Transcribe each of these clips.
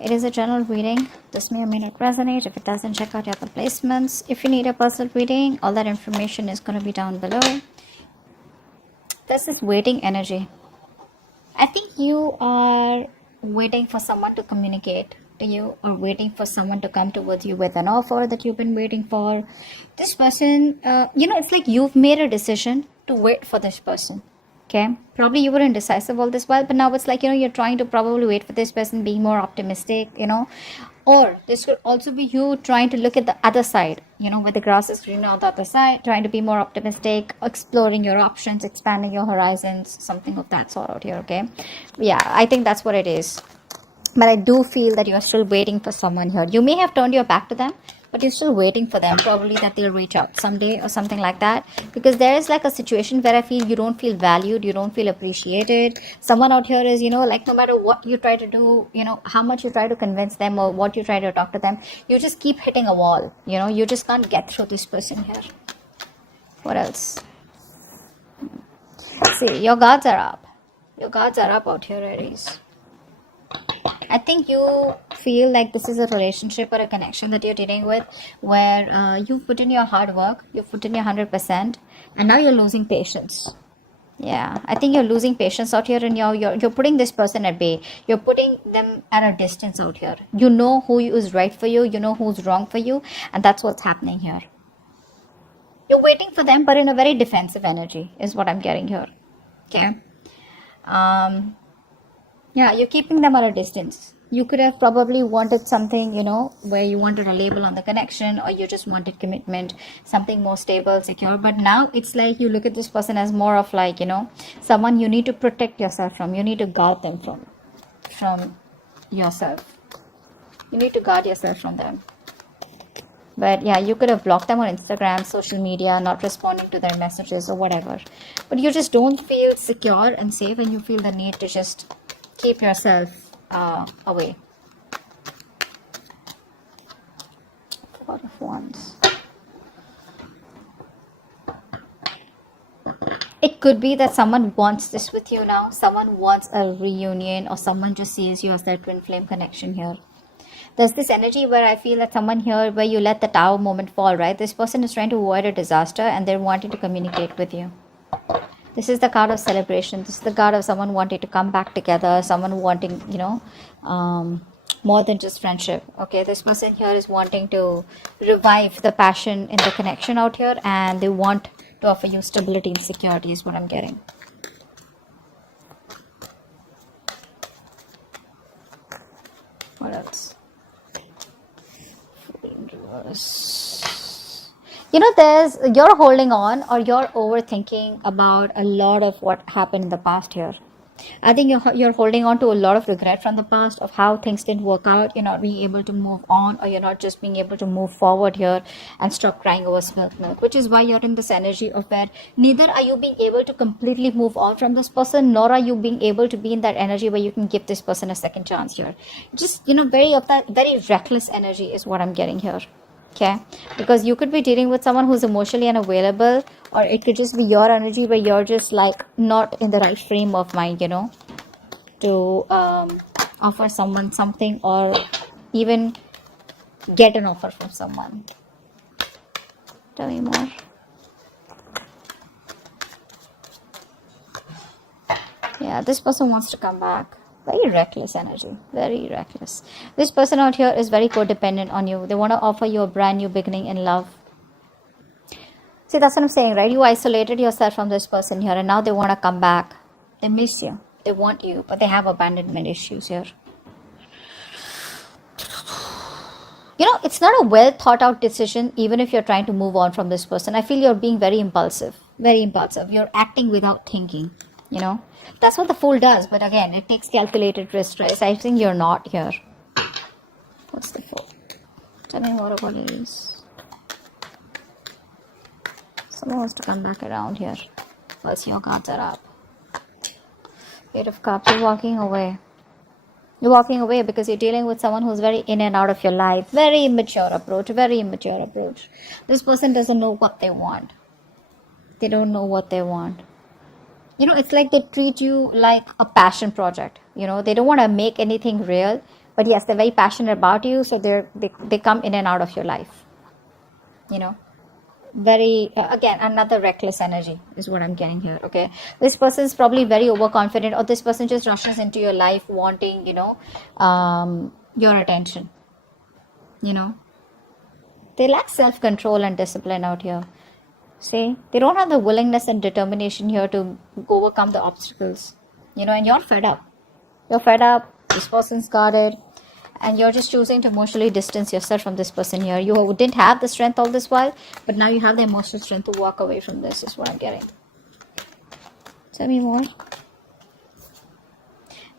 it is a general reading. This may or may not resonate. If it doesn't, check out your other placements. If you need a personal reading, all that information is going to be down below. This is waiting energy. I think you are waiting for someone to communicate to you, or waiting for someone to come towards you with an offer that you've been waiting for. This person, it's like you've made a decision to wait for this person. Okay, probably you were indecisive all this while, but now it's like, you're trying to probably wait for this person, being more optimistic, or this could also be you trying to look at the other side, where the grass is greener on the other side, trying to be more optimistic, exploring your options, expanding your horizons, something of that sort out here. Okay, yeah, I think that's what it is. But I do feel that you are still waiting for someone here. You may have turned your back to them, but you're still waiting for them, probably that they'll reach out someday or something like that. Because there is like a situation where I feel you don't feel valued, you don't feel appreciated. Someone out here is, like, no matter what you try to do, how much you try to convince them or what you try to talk to them, you just keep hitting a wall. You just can't get through this person here. What else? See, your guards are up. Your guards are up out here, Aries. I think you feel like this is a relationship or a connection that you're dealing with, where you've put in your hard work, you've put in your 100%, and now you're losing patience. Yeah, I think you're losing patience out here, and you're putting this person at bay. You're putting them at a distance out here. You know who is right for you, you know who's wrong for you, and that's what's happening here. You're waiting for them, but in a very defensive energy is what I'm getting here. Okay. Yeah, you're keeping them at a distance. You could have probably wanted something, where you wanted a label on the connection, or you just wanted commitment, something more stable, secure. But now it's like you look at this person as more of like, someone you need to protect yourself from. You need to guard them from yourself. You need to guard yourself from them. But yeah, you could have blocked them on Instagram, social media, not responding to their messages or whatever. But you just don't feel secure and safe, and you feel the need to just keep yourself away. Four of Wands. It could be that someone wants this with you now. Someone wants a reunion, or someone just sees you as their twin flame connection here. There's this energy where I feel that someone here, where you let the tower moment fall, right? This person is trying to avoid a disaster, and they're wanting to communicate with you. This is the card of celebration. This is the card of someone wanting to come back together, someone wanting, more than just friendship. Okay, this person here is wanting to revive the passion in the connection out here, and they want to offer you stability and security is what I'm getting. What else? You're holding on, or you're overthinking about a lot of what happened in the past here. I think you're holding on to a lot of regret from the past, of how things didn't work out. You're not being able to move on, or you're not just being able to move forward here and stop crying over spilt milk, which is why you're in this energy of where neither are you being able to completely move on from this person, nor are you being able to be in that energy where you can give this person a second chance here. Just, very reckless energy is what I'm getting here. Okay, because you could be dealing with someone who's emotionally unavailable, or it could just be your energy where you're just like not in the right frame of mind, to offer someone something, or even get an offer from someone. Tell me more. Yeah, this person wants to come back. Very reckless energy, very reckless. This person out here is very codependent on you. They want to offer you a brand new beginning in love. See, that's what I'm saying, right? You isolated yourself from this person here, and now they want to come back. They miss you, they want you, but they have abandonment issues here. It's not a well thought out decision, even if you're trying to move on from this person. I feel you're being very impulsive. You're acting without thinking. That's what the Fool does, but again, it takes calculated risk, right? I think you're not here. What's the Fool? Tell me more about it is. Someone wants to come back around here. Plus your cards are up. Eight of Cups. You're walking away. You're walking away because you're dealing with someone who's very in and out of your life. Very immature approach. This person doesn't know what they want. They don't know what they want. It's like they treat you like a passion project. They don't want to make anything real, But yes, they're very passionate about you, so they come in and out of your life, you know. Very again, another reckless energy is what I'm getting here. Okay, this person is probably very overconfident, or this person just rushes into your life wanting, you know, your attention, you know. They lack self-control and discipline out here. See, they don't have the willingness and determination here to overcome the obstacles, you know. And you're fed up. You're fed up. This person's got it, and you're just choosing to emotionally distance yourself from this person here. You didn't have the strength all this while, but now you have the emotional strength to walk away from this, is what I'm getting. Tell me more.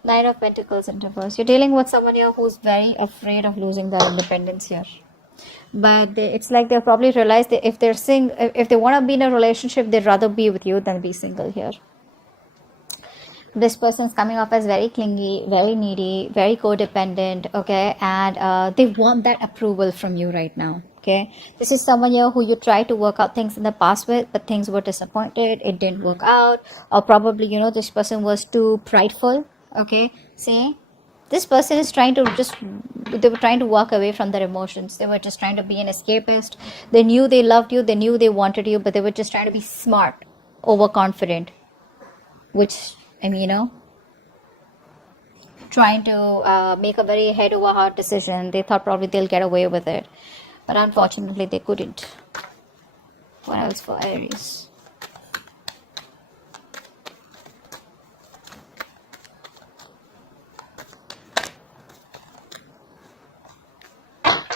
Nine of Pentacles in reverse. You're dealing with someone here who's very afraid of losing their independence here. But it's like they'll probably realize that if they want to be in a relationship, they'd rather be with you than be single here. This person's coming off as very clingy, very needy, very codependent, okay, and they want that approval from you right now. Okay, this is someone here who you tried to work out things in the past with, but things were disappointed, it didn't work out, or probably, you know, this person was too prideful. Okay, see, this person is trying to they were trying to walk away from their emotions. They were just trying to be an escapist. They knew they loved you, they knew they wanted you, but they were just trying to be smart, overconfident, which, I mean, you know, trying to make a very head over heart decision. They thought probably they'll get away with it, but unfortunately they couldn't. What else for Aries?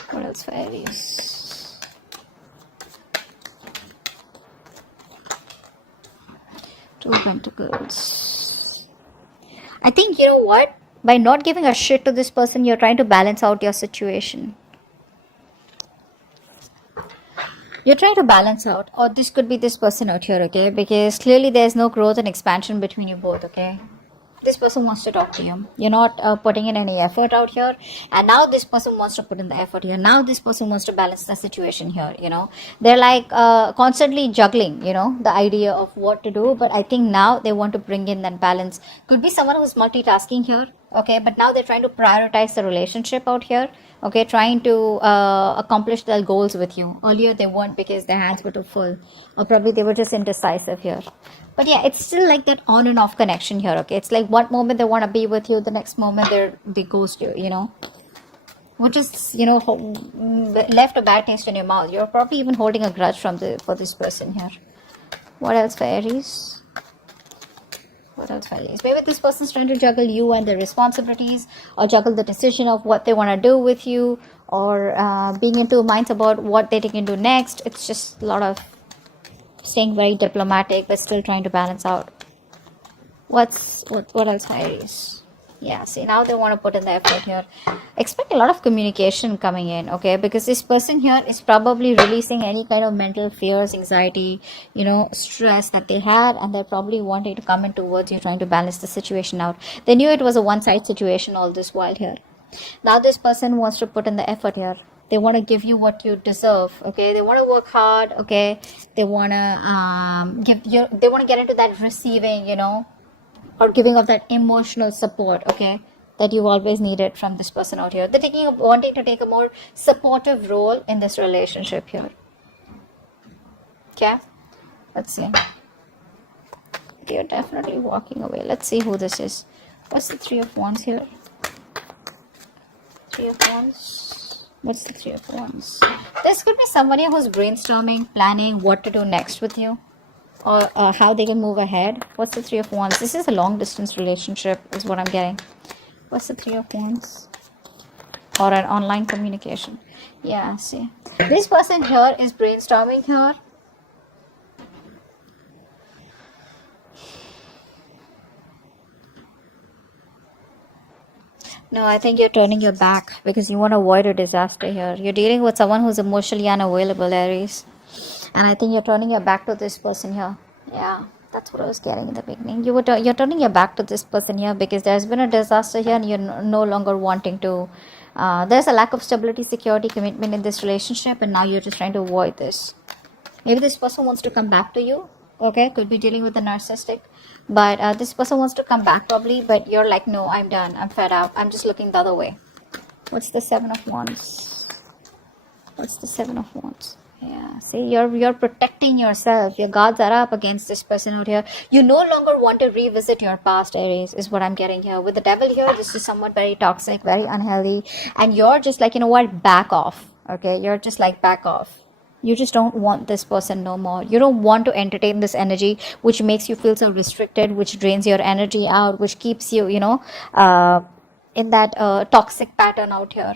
What else for Aries? Two of Pentacles. I think, you know what? By not giving a shit to this person, you're trying to balance out your situation. You're trying to balance out, or this could be this person out here, okay? Because clearly there's no growth and expansion between you both, okay? This person wants to talk to you. You're not putting in any effort out here, and now this person wants to put in the effort here. Now this person wants to balance the situation here, you know. They're like constantly juggling, you know, the idea of what to do, but I think now they want to bring in that balance. Could be someone who's multitasking here, okay, but now they're trying to prioritize the relationship out here, okay, trying to accomplish their goals with you. Earlier they weren't because their hands were too full, or probably they were just indecisive here. But yeah, it's still like that on and off connection here, okay? It's like one moment they want to be with you, the next moment they ghost you, you know? Which is, you know, left a bad taste in your mouth. You're probably even holding a grudge for this person here. What else for Aries? What else for Aries? Maybe this person's trying to juggle you and their responsibilities, or juggle the decision of what they want to do with you, or being into minds about what they can do next. It's just a lot of staying very diplomatic but still trying to balance out. What else, Aries? Yeah, see, now they want to put in the effort here. Expect a lot of communication coming in, okay? Because this person here is probably releasing any kind of mental fears, anxiety, you know, stress that they had, and they're probably wanting to come in towards you, trying to balance the situation out. They knew it was a one-side situation all this while here. Now this person wants to put in the effort here. They want to give you what you deserve, okay? They want to work hard, okay? They want to they want to get into that receiving, you know, or giving of that emotional support, okay, that you've always needed from this person out here. They're wanting to take a more supportive role in this relationship here. Okay, let's see. They're definitely walking away. Let's see who this is. What's the Three of Wands here? Three of Wands. What's the Three of Wands? This could be somebody who's brainstorming, planning what to do next with you, or how they can move ahead. What's the Three of Wands? This is a long distance relationship is what I'm getting. What's the Three of Wands? Or an online communication. Yeah, see. This person here is brainstorming here. No, I think you're turning your back because you want to avoid a disaster here. You're dealing with someone who's emotionally unavailable, Aries. And I think you're turning your back to this person here. Yeah, that's what I was getting in the beginning. You're turning your back to this person here because there's been a disaster here, and you're no longer wanting to. There's a lack of stability, security, commitment in this relationship, and now you're just trying to avoid this. Maybe this person wants to come back to you. Okay, could be dealing with a narcissistic. But this person wants to come back probably, but you're like, no, I'm done. I'm fed up. I'm just looking the other way. What's the Seven of Wands? What's the Seven of Wands? Yeah, see, you're protecting yourself. Your guards are up against this person out here. You no longer want to revisit your past, Aries, is what I'm getting here. With the devil here, this is somewhat very toxic, very unhealthy. And you're just like, you know what, back off. Okay, you're just like, back off. You just don't want this person no more. You don't want to entertain this energy, which makes you feel so restricted, which drains your energy out, which keeps you, in that toxic pattern out here.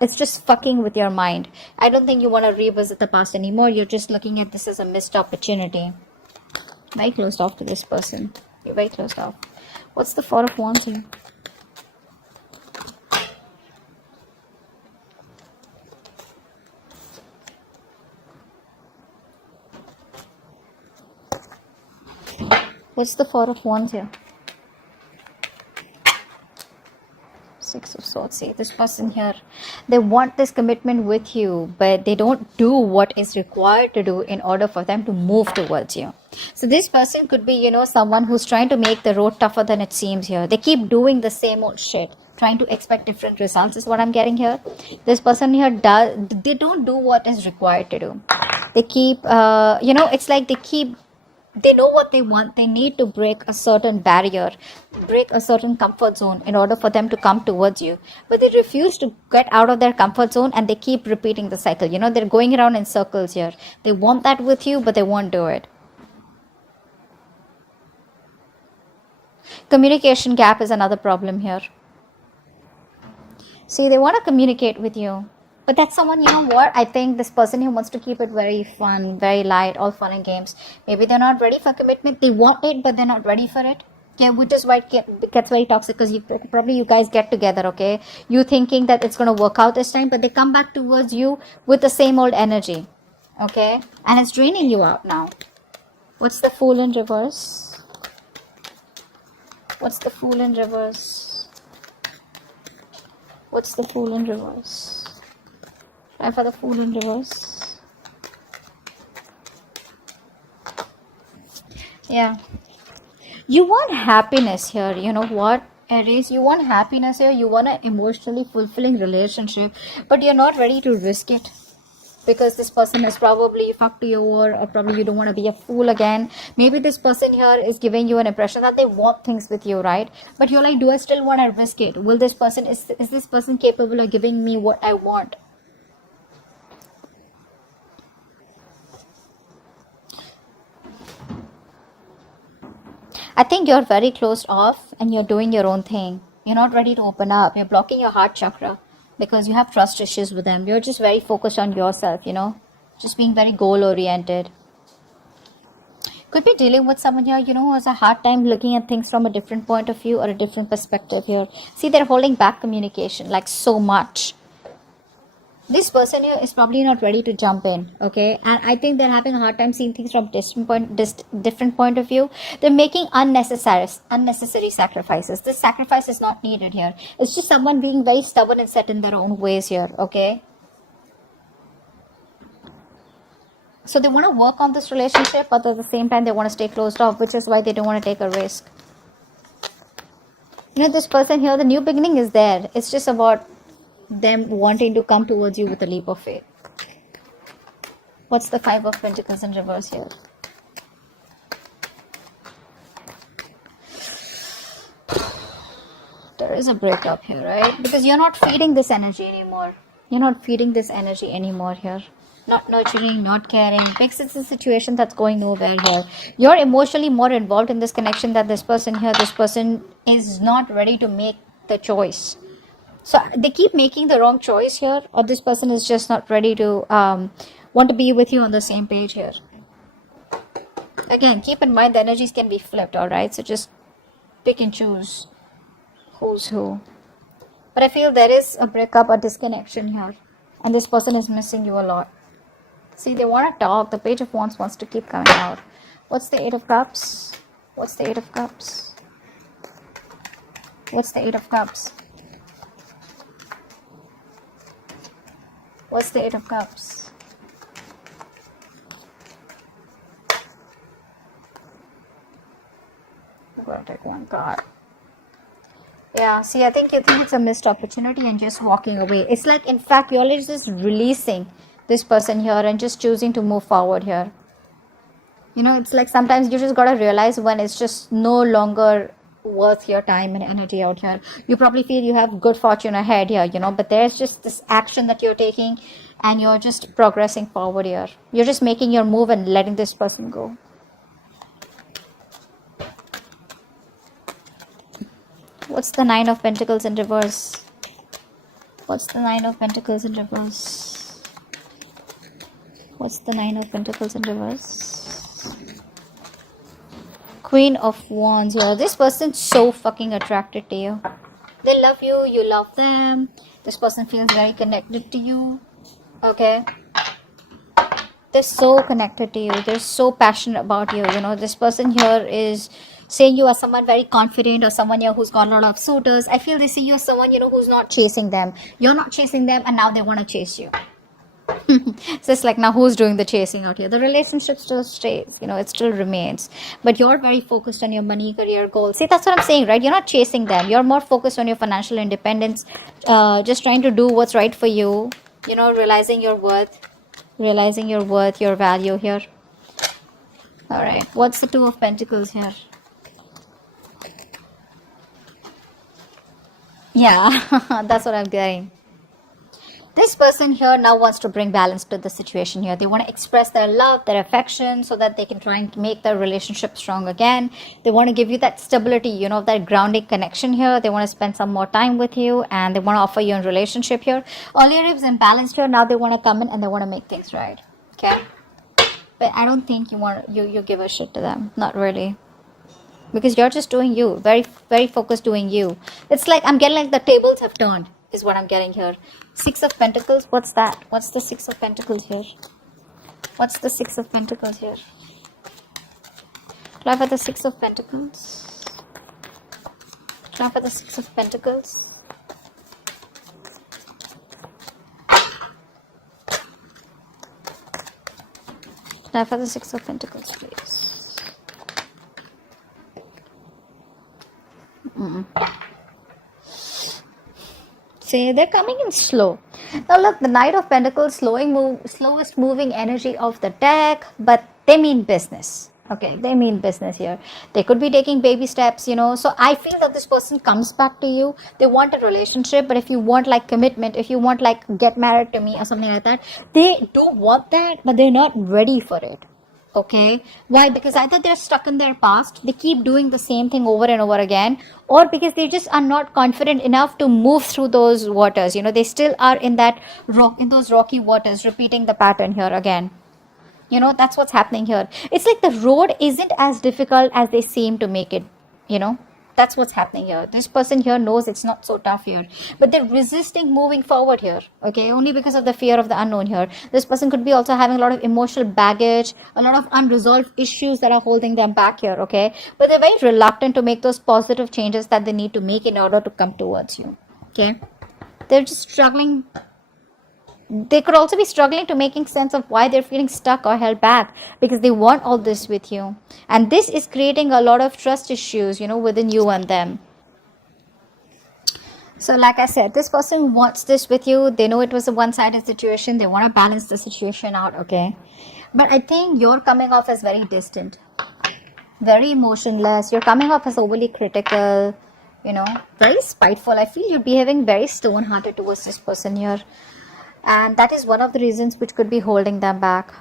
It's just fucking with your mind. I don't think you want to revisit the past anymore. You're just looking at this as a missed opportunity. Very closed off to this person. You're very closed off. What's the Four of Wands here? What's the Four of Wands here? Six of Swords. See, this person here, they want this commitment with you, but they don't do what is required to do in order for them to move towards you. So this person could be, someone who's trying to make the road tougher than it seems here. They keep doing the same old shit, trying to expect different results is what I'm getting here. This person here they don't do what is required to do. They keep, it's like they know what they want. They need to break a certain barrier, break a certain comfort zone in order for them to come towards you. But they refuse to get out of their comfort zone and they keep repeating the cycle. They're going around in circles here. They want that with you, but they won't do it. Communication gap is another problem here. See, they want to communicate with you. But that's someone, I think this person who wants to keep it very fun, very light, all fun and games. Maybe they're not ready for commitment. They want it, but they're not ready for it. Yeah, which is why it gets very toxic because you guys get together, okay? You thinking that it's going to work out this time, but they come back towards you with the same old energy, okay? And it's draining you out now. What's the Fool in reverse? What's the Fool in reverse? What's the Fool in reverse? Try for the Fool in reverse. Yeah. You want happiness here. You know what, Aries? You want happiness here. You want an emotionally fulfilling relationship. But you're not ready to risk it. Because this person has probably fucked you over, or probably you don't want to be a fool again. Maybe this person here is giving you an impression that they want things with you, right? But you're like, do I still want to risk it? Will this person, is this person capable of giving me what I want? I think you're very closed off and you're doing your own thing. You're not ready to open up. You're blocking your heart chakra because you have trust issues with them. You're just very focused on yourself, just being very goal oriented. Could be dealing with someone here, who has a hard time looking at things from a different point of view or a different perspective here. See, they're holding back communication like so much. This person here is probably not ready to jump in, okay? And I think they're having a hard time seeing things from different point of view. They're making unnecessary sacrifices. This sacrifice is not needed here. It's just someone being very stubborn and set in their own ways here, okay? So they want to work on this relationship, but at the same time they want to stay closed off, which is why they don't want to take a risk. This person here, the new beginning is there. It's just about them wanting to come towards you with a leap of faith. What's the Five of Pentacles in reverse here? There is a breakup here, right? Because you're not feeding this energy anymore. You're not feeding this energy anymore here. Not nurturing, not caring. Because it's a situation that's going nowhere here. You're emotionally more involved in this connection than this person here. This person is not ready to make the choice. So they keep making the wrong choice here, or this person is just not ready to want to be with you on the same page here. Again, keep in mind the energies can be flipped, alright? So just pick and choose who's who. But I feel there is a breakup, a disconnection here. And this person is missing you a lot. See, they want to talk. The Page of Wands wants to keep coming out. What's the Eight of Cups? What's the Eight of Cups? What's the Eight of Cups? What's the Eight of Cups? I'm going to take one card. Yeah, see, I think you think it's a missed opportunity and just walking away. It's like, in fact, you're just releasing this person here and just choosing to move forward here. You know, it's like sometimes you just gotta realize when it's just no longer worth your time and energy out here. You probably feel you have good fortune ahead here, you know, but there's just this action that you're taking and you're just progressing forward here. You're just making your move and letting this person go. What's the Nine of Pentacles in reverse? What's the Nine of Pentacles in reverse? What's the Nine of Pentacles in reverse? Queen of Wands. Yeah, this person's so fucking attracted to you. They love you, you love them. This person feels very connected to you. Okay. They're so connected to you. They're so passionate about you. You know, this person here is saying you as someone very confident or someone here who's got a lot of suitors. I feel they see you as someone, you know, who's not chasing them. You're not chasing them and now they want to chase you. So it's like, now who's doing the chasing out here? The relationship still stays, you know, it still remains, but you're very focused on your money, career goals. See, that's what I'm saying, right? You're not chasing them. You're more focused on your financial independence, just trying to do what's right for you, you know, realizing your worth, your value here. All right, what's the Two of Pentacles here? Yeah, that's what I'm getting. This person here now wants to bring balance to the situation here. They want to express their love, their affection, so that they can try and make their relationship strong again. They want to give you that stability, you know, that grounding connection here. They want to spend some more time with you and they want to offer you a relationship here. Earlier it was imbalanced here. Now they want to come in and they want to make things right. Okay? But I don't think you give a shit to them. Not really. Because you're just doing you. Very, very focused doing you. It's like, I'm getting like the tables have turned, is what I'm getting here. Six of Pentacles, what's that? What's the Six of Pentacles here? What's the Six of Pentacles here? Try for the Six of Pentacles. Try for the Six of Pentacles. Try for the Six of Pentacles, please. See, they're coming in slow. Now look, the Knight of Pentacles, slowest moving energy of the deck, but they mean business. Okay, they mean business here. They could be taking baby steps, you know. So I feel that this person comes back to you. They want a relationship, but if you want like commitment, if you want like get married to me or something like that, they do want that, but they're not ready for it. Okay, why? Because either they're stuck in their past, they keep doing the same thing over and over again, or because they just are not confident enough to move through those waters. You know, they still are in that those rocky waters, repeating the pattern here again. You know, that's what's happening here. It's like the road isn't as difficult as they seem to make it, you know. That's what's happening here. This person here knows it's not so tough here, but they're resisting moving forward here. Okay, only because of the fear of the unknown here. This person could be also having a lot of emotional baggage, a lot of unresolved issues that are holding them back here. Okay, but they're very reluctant to make those positive changes that they need to make in order to come towards you. Okay, they're just struggling. They could also be struggling to making sense of why they're feeling stuck or held back, because they want all this with you, and this is creating a lot of trust issues, you know, within you and them. So like I said, this person wants this with you. They know it was a one-sided situation. They want to balance the situation out. Okay, but I think you're coming off as very distant, very emotionless. You're coming off as overly critical, you know, very spiteful. I feel you're behaving very stone-hearted towards this person here. And that is one of the reasons which could be holding them back.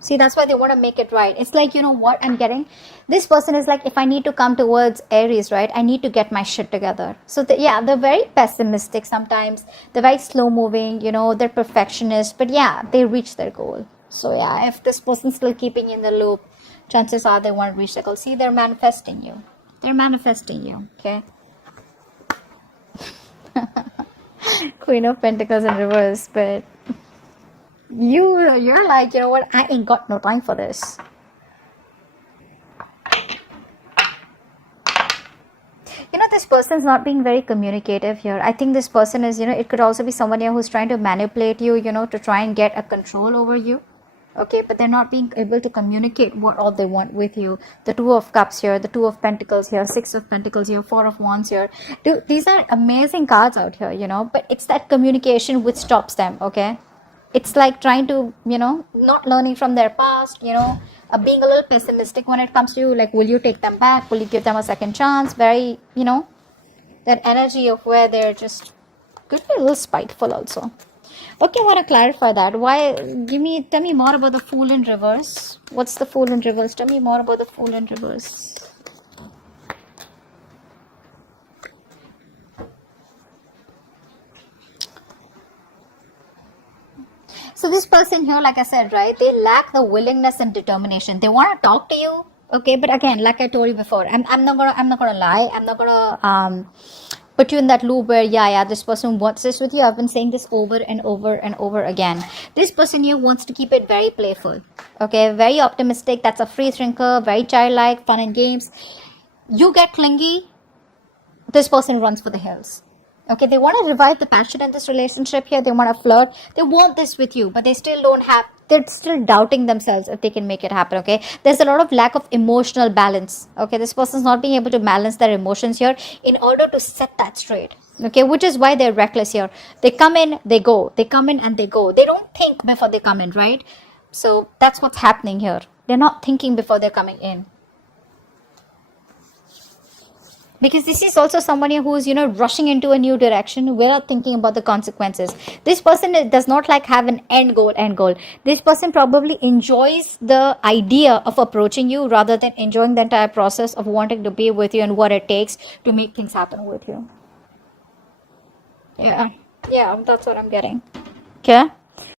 See, that's why they want to make it right. It's like, you know what I'm getting? This person is like, if I need to come towards Aries, right, I need to get my shit together. So, yeah, they're very pessimistic sometimes. They're very slow moving, you know, they're perfectionists. But yeah, they reach their goal. So, yeah, if this person's still keeping you in the loop, chances are they won't reach their goal. See, they're manifesting you. They're manifesting you, okay? Queen of Pentacles in reverse, but you're like, you know what, I ain't got no time for this. You know, this person's not being very communicative here. I think this person is, you know, it could also be someone here who's trying to manipulate you, you know, to try and get a control over you. okay, but they're not being able to communicate what all they want with you. The Two of Cups here, the Two of Pentacles here, Six of Pentacles here, Four of Wands here. Dude, these are amazing cards out here, you know, but it's that communication which stops them, okay? It's like trying to, you know, not learning from their past, you know, being a little pessimistic when it comes to you, like, will you take them back? Will you give them a second chance? Very, you know, that energy of where they're just could be a little spiteful also. Okay, I want to clarify that. Why? Tell me more about the Fool in reverse. What's the Fool in reverse? Tell me more about the Fool in reverse. So this person here, like I said, right, they lack the willingness and determination. They want to talk to you, okay, but again, like I told you before, I'm not gonna lie. I'm not gonna put you in that loop where this person wants this with you. I've been saying this over and over and over again. This person here wants to keep it very playful, okay, very optimistic. That's a free thinker, very childlike, fun and games. You get clingy, this person runs for the hills. Okay, they want to revive the passion in this relationship here. They want to flirt. They want this with you, but they still don't have, they're still doubting themselves if they can make it happen, okay? There's a lot of lack of emotional balance, okay? This person's not being able to balance their emotions here in order to set that straight, okay? Which is why they're reckless here. They come in, they go. They come in and they go. They don't think before they come in, right? So that's what's happening here. They're not thinking before they're coming in. Because this is also somebody who's, you know, rushing into a new direction without thinking about the consequences. This person does not like have an end goal. This person probably enjoys the idea of approaching you rather than enjoying the entire process of wanting to be with you and what it takes to make things happen with you. Yeah, that's what I'm getting. Okay.